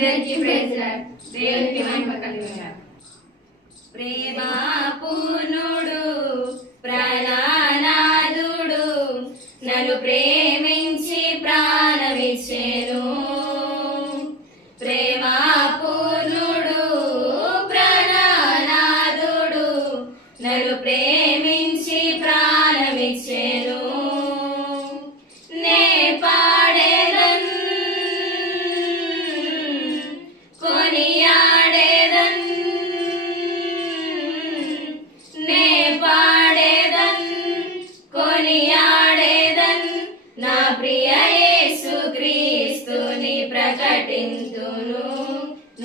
అందరికీ praise lord. దేవునికి మహిమ కలుగును. ప్రేమ పూర్ణుడు ప్రాణనాథుడు నన్ను ప్రేమించి ప్రాణమిచ్చెను. ప్రేమ పూర్ణుడు ప్రాణనాథుడు నన్ను ప్రేమించి ప్రాణమిచ్చెను. నే పాడేదన్ కొనియాడేదన్ నే పాడేదన్ కొనియాడేదన్ నా ప్రియ యేసుక్రీస్తుని ప్రకటింతును.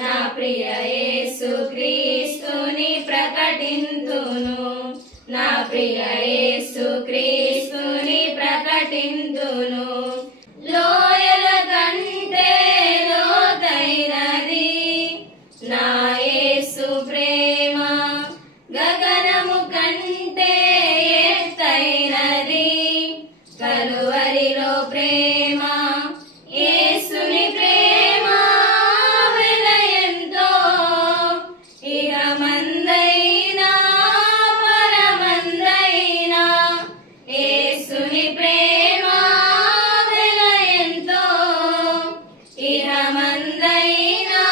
నా ప్రియ యేసుక్రీస్తుని ప్రకటింతును. నా ప్రియ యేసుక్రీస్తుని ప్రకటింతును. లోయల కంటే లోతైనది నా యేసు ప్రేమ, గగనము కంటే ఎత్తైనది కలువరిలో ప్రేమ. యేసుని ప్రేమ వెలయంతో ఇహమందైనా పరమందైనా. యేసుని ప్రేమ వెలయంతో ఇహమందైనా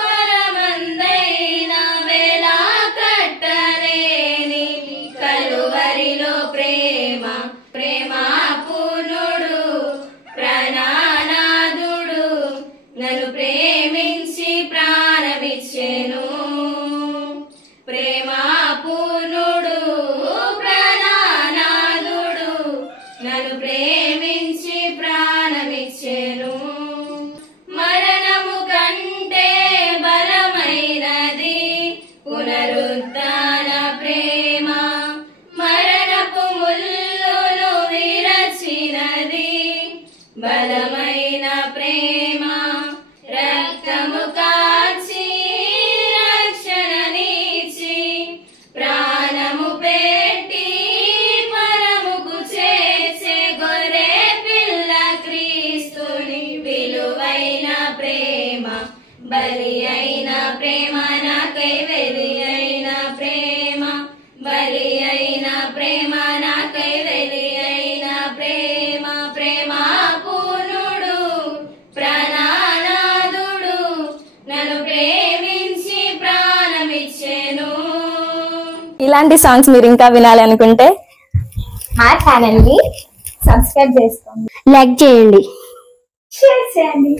పరమందైనా. వేళ కట్టలేని కలువరిలో ప్రేమ. ప్రేమ పూర్ణుడు ప్రాణనాథుడు నన్ను ప్రేమించి ప్రాణమిచ్చెను. ప్రేమ పూర్ణుడు ప్రాణనాథుడు నన్ను ప్రేమించి ప్రాణమిచ్చెను. మరణము కంటే బలమైనది పునరుద్ధాన ప్రేమ. మరణపు ముల్లును విరచినది బలమైన ప్రేమ. రక్తము కాచి రక్షణనిచ్చి ప్రాణము పెట్టి పరముకు చేసే గొర్రె పిల్ల క్రీస్తుని విలువైన ప్రేమ. బలి అయిన ప్రేమ నాకై వెలి అయిన ప్రేమ. బలి అయిన ప్రేమ నాకై వెలి అయిన ప్రేమ. ప్రేమ పూర్ణుడు ప్రాణనాథుడు నన్ను ప్రేమించి ప్రాణమిచ్చెను. ఇలాంటి సాంగ్స్ మీరు ఇంకా వినాలి అనుకుంటే మా ఛానల్ ని సబ్స్క్రైబ్ చేసుకోండి, లైక్ చేయండి, షేర్ చేయండి.